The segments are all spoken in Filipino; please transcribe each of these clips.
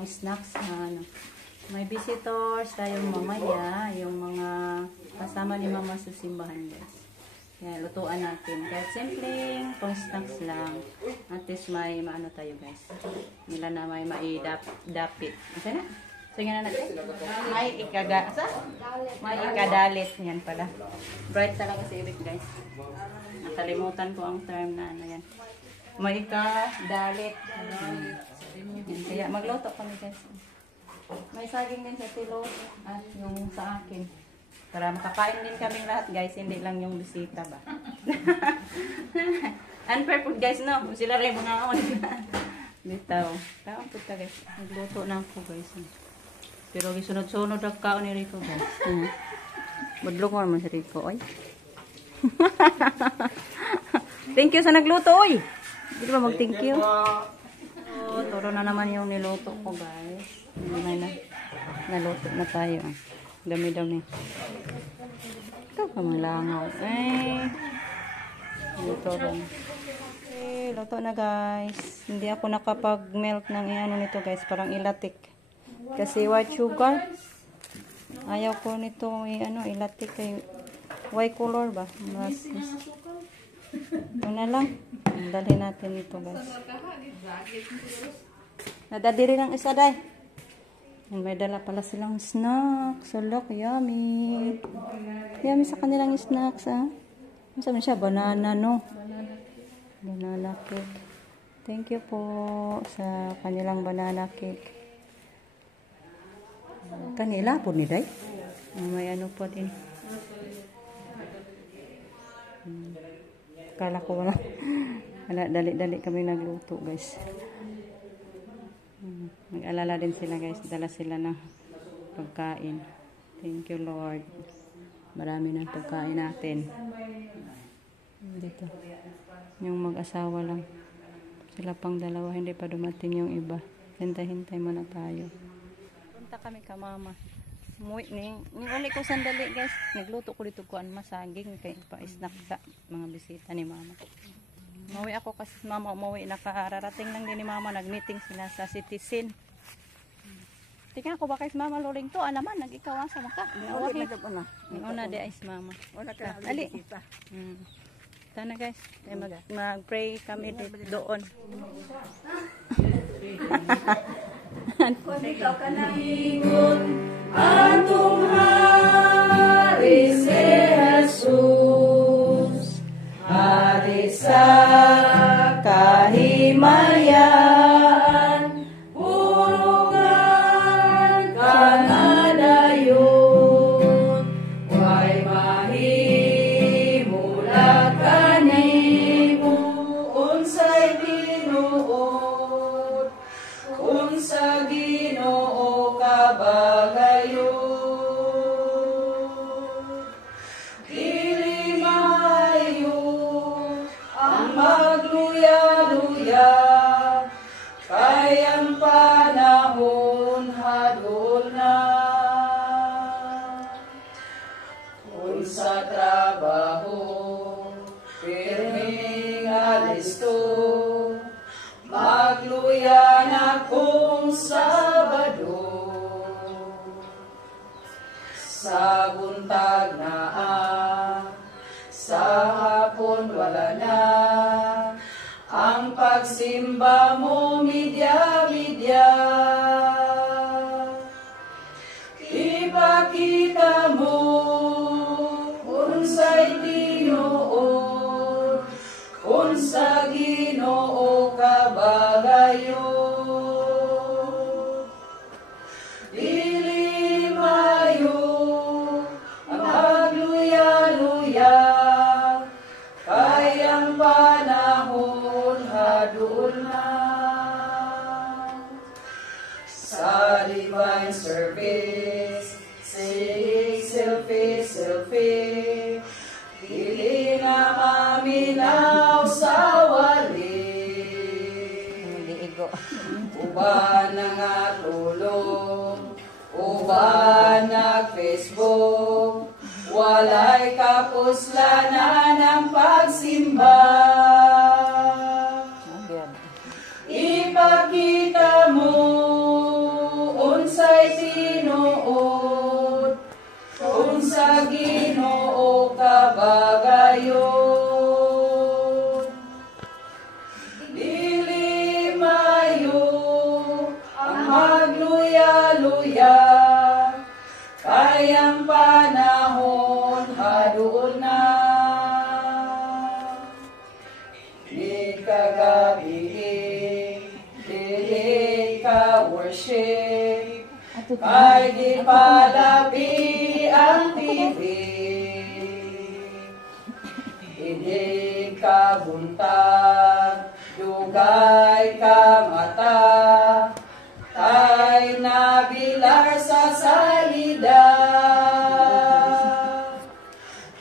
yung snacks na ano. May visitors tayong mamaya, yung mga kasama ni Mama sa simbahan guys. Kaya lutuan natin. Kahit simpleng pang snacks lang. At least may maano tayo guys. Nila na may maidapit. Asa na? Sige na natin. May ikadalit. Yan pala. Bright talaga si Eric guys. Nakalimutan ko ang term na ano yan. May ikadalit. Kaya magluto kami guys. May saging din sa tilo at yung sa akin. Para makakain din kaming lahat guys. Hindi lang yung bisita ba. Unfair food guys no. Sila rin mga on. Bitaw. Taon po ta guys. Nagluto na ako guys. Pero gisunod-sunod ang kaon ni Rico guys. Badlong naman si Rico oy. Thank you sa nagluto oy. Hindi ba mag-thank you? Oh, turo na naman yung niluto ko guys. Naluto na tayo. Dami-dami. Ito pa malangaw. Luto rin. Luto na guys. Hindi ako nakapag-melt ng ano nito guys. Parang ilatik. Kasi white sugar. Ayaw ko nito ilatik kay white color ba? Mas. Ito na lang. Dalhin natin ito guys. Nadadiri lang isa day. May dala pala silang snacks. Salok, yummy. Yummy sa kanilang snacks ah. Ano sabi siya? Banana no? Banana cake. Thank you po sa kanilang banana cake. Kanila po ni day. May ano po din. Kala ko wala. Dali-dali kami nagluto guys. Nag-alala din sila guys. Dala sila ng pagkain. Thank you Lord. Marami ng pagkain natin. Dito. Yung mag-asawa lang. Sila pang dalawa. Hindi pa dumating yung iba. Hintay-hintay muna tayo. Punta kami ka mama. Uli ko sandali guys. Nagluto ko dito kuan masaging. Kaya pa-snack sa mga bisita ni mama. Umuwi ako kasi mama umuwi. Nakararating lang din ni mama. Nag-meeting sila sa Citizen. Tingnan ko ba kay mama loling to. Naman, nag-ikaw sa maka. Una di ay mama. Ali. Sana guys. Mag-pray kami doon. Ikaw ka na ingon. Atong hari si Jesus. Hari sa kahimayan, purungan ka na dayon, way mahimula ka nimo, unsay tinuod, unsa Ginoo ka bagayon. Magluya-luya, kay ang panahon hadol na. Kung sa trabaho, pirming alisto, magluya na kung Sabado. Sa buntag na sa hapon wala na, ang pagsimba mo midya-midya. Ipakita mo unsay tinuod, unsa Ginoo ka bagayon. Dili mayo ang magluya-luya, kay ang panahon hadul na. Sa divine service, sing selfie, selfie, dili na maminaw sa wali. Uban na nga tulong, uban na Facebook, walay kapuslanan ng pagsimba. Ipakita mo Kayang panahon haduol na, di kagabi, dili ka worship, kay di palabi ang TV. Hindi ka buntag, dugay ka mata, kay nabilar sa salida.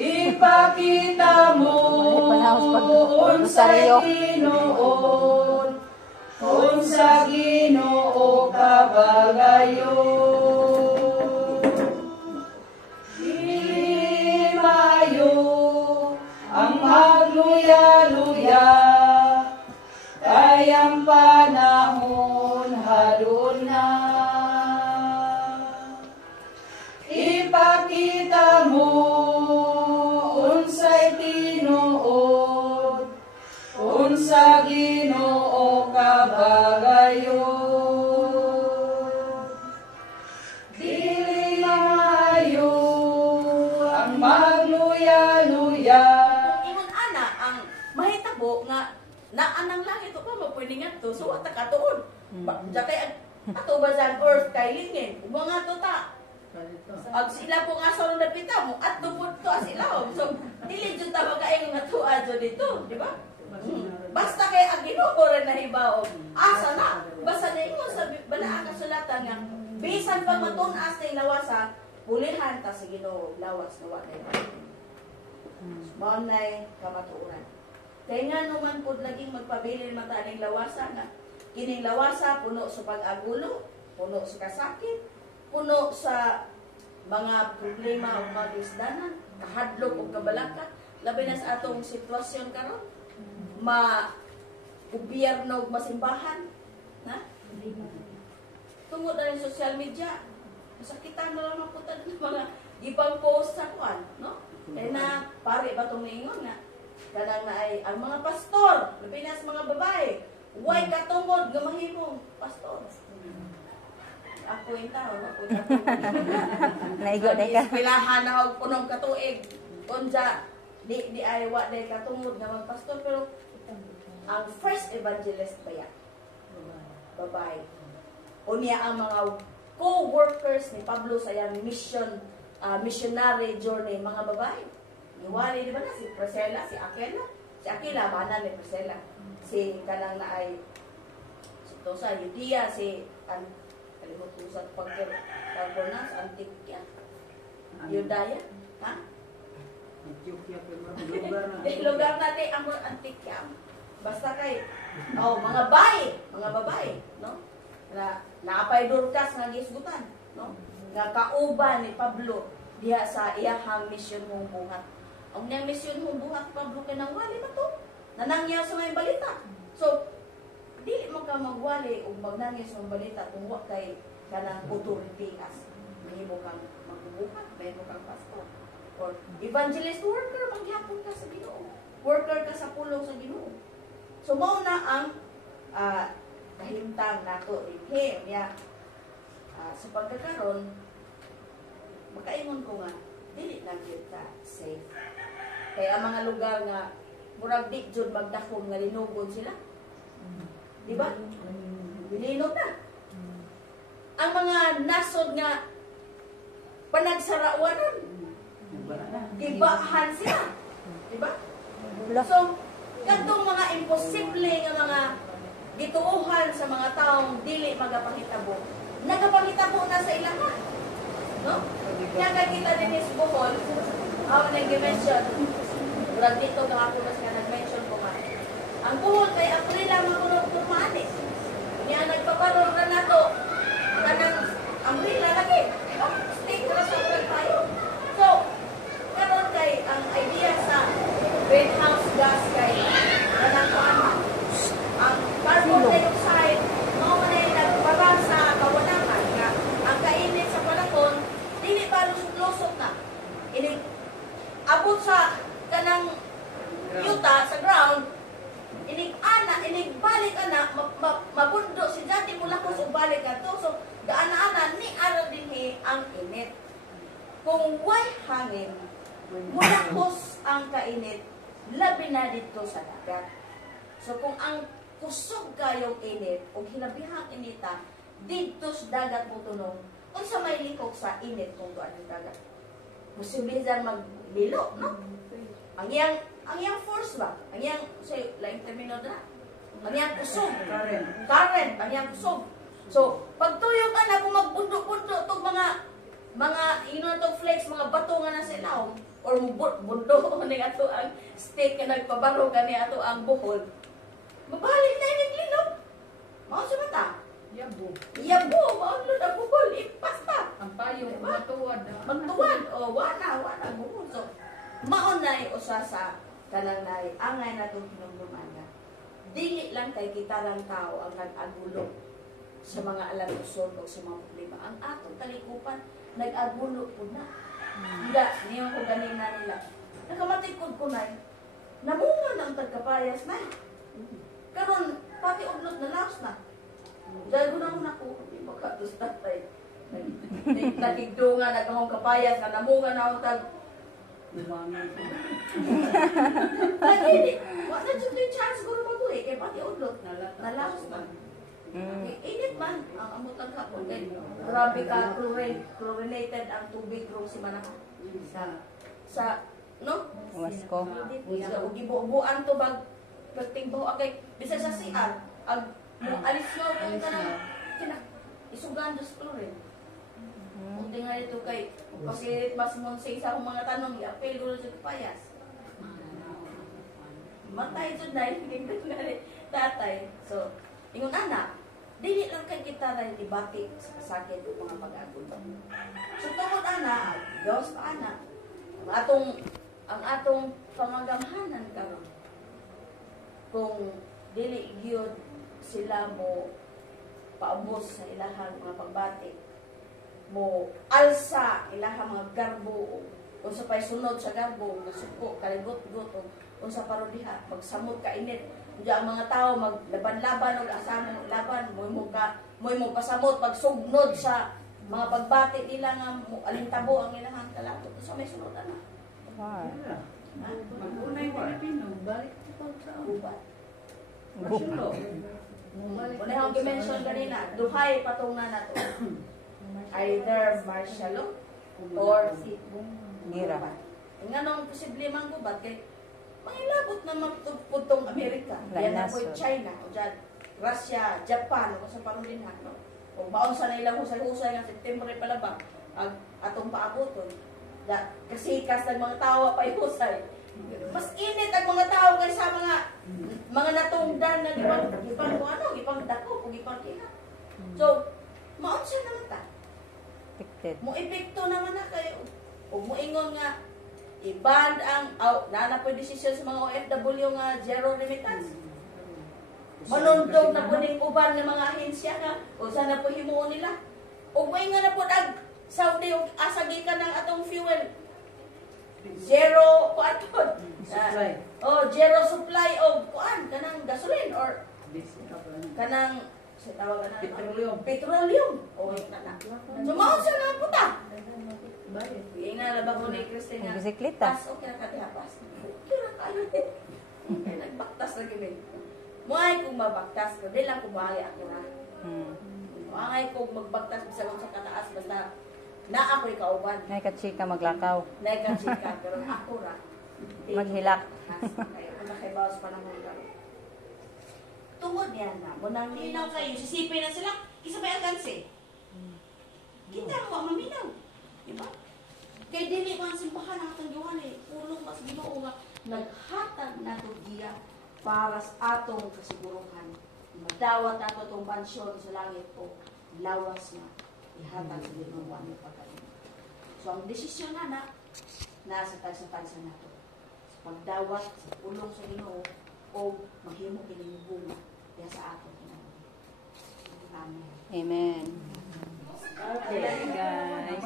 Ipakita mo unsay Ginoon, unsa Ginoo kabagayon. Dili mayo ang magluya-luya, kayang panahon haduol na. Ipakita mo unsay tinuod, unsa Ginoo kabagayon. Dili maayo ang magluya-luya. Ingon ana ang mahitabo nga naan ng langit o pa mapwede nga to so wata katuon. Diya kay ato ba sa earth kay lingin mga to ta. Ag sila po nga sa napita mo at tupod to sila. So dili jud ta makaingon nga tuwa jud dito, di ba? Basta kay ang Ginoo ra nahibaw. Asa na? Basta na ingon sa balaa kasulatan nga bisan pag matun-as na lawasa, pulihan ta si Ginoo lawas na wa kay. Maunay kamatuoran. Kaya nga naman po laging magpabilin mata aning lawasa na kining lawasa puno sa pag-agulo, puno sa kasakit, puno sa mga problema o mga gisdanan, kahadlok o kabalaka, labi na sa atong sitwasyon karon, ma-gobyerno o masimbahan, na? Tungod na yung social media, masakitan na lang ang putad ng mga ibang post sa kwan, no? Kaya na, pare ba itong naingon nga? Kanang na ay, ang mga pastor, labi na sa mga babae, huwag katungod nga mahimong pastor. Ako yung tao, ako yung Naigo na ka. Pilahan na ako punong katuig. Kunja, di ay wa day katungod nga magpastor. Pero, ang first evangelist ba yan? Babae. O niya ang mga co-workers ni Pablo sa iyang missionary journey, mga babae. Iwali, di ba na? Si Priscilla, si Aquila. Si Aquila, banan ni Priscilla. Si kanang na ay ito sa Judea, si kalimut ko sa pag-pronounce, Antikya. Yudaya, ha? Lugar natin ang Antikya. Basta kay, mga babae, no? Na naapay Dorcas nga gisgutan, no? Nga kauban ni Pablo diha sa iyahang misyon mong buhat. Ang niyang misyon mong buhat, Pablo, kinangwali ba to? Nanangya sa mga balita. So, dili mo ka magwali o magnangya sa mga balita kung wa kay kanang authority as mahimo kang magbubuhat, mahimo kang pastor. Or evangelist worker, maghapon ka sa Ginoo. Worker ka sa pulong sa Ginoo. So, mao na ang kahimtang nato rin niya. Sa pagkakaroon, makaingon ko nga, dili lang kita safe. Kaya ang mga lugar nga, murag di jud magdakom nga linugon sila. Di ba? Bilinog na. Ang mga nasod nga panagsarawanan, ibahan sila. Di ba? So, kadtong mga imposible nga mga gituuhan sa mga taong dili magapangitabo, nagapangitabo na sa ilaha. No? Kaya kita din is Bohol, ako nag-mention, murag dito nakakulas nga nag-mention ko nga. Ang Bohol kay Aprila makulog turmani. Kaya nagpaparol na nato, kanang Aprila lagi. Stick na sa ulag tayo. So, karon kay ang idea sa greenhouse gas kay kanang paano. Ang carbon dioxide, mga manay nagbara sa kawalangan nga ang kainit sa palakon, dili pa lusot-lusot na. Abot sa kanang yuta sa ground, inigbalik ana, mabundo si dati mula ko sa balik ato. So, gaana-ana ni araw din ang init. kung way hangin, mulakos ang kainit, labi na dito sa dagat. So kung ang kusog kayong init, o hinabihang inita, dito sa dagat mo tunong, kung sa may likog sa init kung doon yung dagat. Posible dyan maglilo, no? Ang iyang force ba? Ang iyang, say, laing termino na. Ang iyang kusog. Current. Ang iyang kusog. So, pagtuyo ka na, kung magbundo-bundo itong mga flakes, mga bato nga na sa ilaw, or bundo ni ato ang stick na nagpabaro ka ni ato ang buhol, mabalik na yung naglino. Mao sa mata. Yabo, maunlo na buhol, ipasta. Ang payong, matuwad. Magtuwad, o wana, buhol. So, maunay usa sa kananay, angay na itong hinumdumanda. Dili lang kay kita lang tao ang nag-agulo sa mga alam-usod o sa mga problema. Ang atong talikupan, nag-agulo po na. Hindi, niyo ko ganina nila. Nakamatikod ko na, namunga ng tagkapayas na. Karon pati ublot na laos na. Dahil ko na ko, pagkatos tatay. Nagigdunga, nagkahong kapayas, na namunga na akong tag. Lagi, wala dyan yung chance ko na mabuhay, kaya pati ublot, nalaos na. Init man, ang amutang kapon, grabe ka, chlorinated ang tubig rong si Manaka. Sa, no? Wasko. Ugibuan to bag, pagtingbo, okay, bisa sa CR, ang alis mo, kung ka na, isugan dos chlorine. Kung nga ito kay, kasi mas mo sa isa akong mga tanong, i-apel ko sa kapayas. Matay ito na, hindi nga rin tatay. So, ingon anak, dili lang kay kita rin ibati sa kasakit o mga pag-agulo. So, tungkol anak, Diyos pa anak, ang atong pangagamhanan karon. Kung dili gyud sila mo paubos sa ilahang mga pagbati, mo alsa ilahang mga garbo, kung sa pay sunod sa garbo, suko, kaligot-got, kung sa parodiha, magsamot ka init. Diyan ang mga tao maglaban-laban o asahan ng laban, mo'y mo pasamot, pagsugnod sa mga pagbati nila nga alintabo ang ilahang kalabot. So may sunod na. Wow. Mag-unay Pilipino, balik ito sa ubat. Marshalo. Una yung gimension kanina, duhay patungna na to. Either marshalo or Gira. nga nung posible man gubat kay mangilabot na magputong Amerika. Yan na po China, o dyan, Russia, Japan, o sa panulinhan, no? O baon sa nailang husay-husay nga September pala ba, atong paaboton. Kasikas ng mga tao pa husay. Mas init ang mga tao kaysa mga natungdan na ipang dako, kung ipang kina. So, maon siya naman ta. Mo epekto naman na kayo. O mo ingon nga, i-ban ang na po desisyon sa mga OFW nga zero remittance. Manundog na po ning uban ng mga ahensya nga o sana po himuon nila. O may nga na po Saudi o asagi ka ng atong fuel. Zero kuaton. Supply. Zero supply of kuan kanang gasoline or kanang sa tawag na petroleum. O na. So mao sa na puta. Ina na ba ko ni Christina? Bisikleta. Pas okay ka diha pas. Kira kayo. Nagbaktas na gini. Muay kung mabaktas ko, di lang kumari ako na. Muay kung magbaktas bisa lang sa kataas basta na ako'y kauban. Nay ka-chika maglakaw. Nay ka-chika, pero ako ra. Maghilak. Kung nakibawas pa ng mga tungod yan na. Munang linaw kayo, sisipin na sila, kisa may alkansi. Kita mo, maminaw. Diba? Kaya dili ko ang simbahan ang atong Diwan pulong mas Ginoo nga naghatag nato giya para sa atong kasiguruhan. Madawat nato itong pansyon sa langit o lawas na ihatag sa Ginoo ang pagkain. So ang desisyon na nasa tagsa-tagsa nato. Sa pagdawat sa pulong sa Ginoo o maghimo kining bunga ya sa ato Ginoo. Amen. Amen. Okay, guys.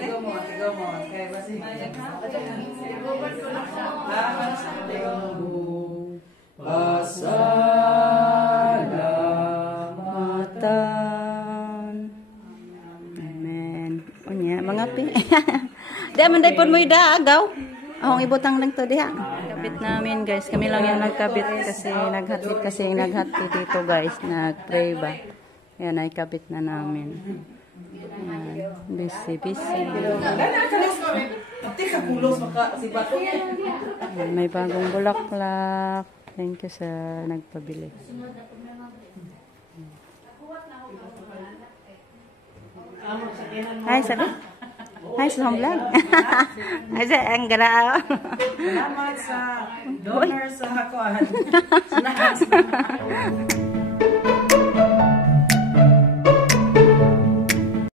Tigo mo. Kaya basi. Pasalamatan. Amen. O niya, mga Di man day pud mo agaw. Ahong ibutang lang to diha. Kabit namin guys. Kami lang yung nagkabit kasi naghatid dito guys. Nagpray ba. Yan ay kabit na namin. Yan. Busy. Yan, may bagong bulaklak. Thank you sa nagpabili. Hi, sabi. Hi, sa home vlog. Ay, sa ang garao. Salamat sa donor sa hakuan.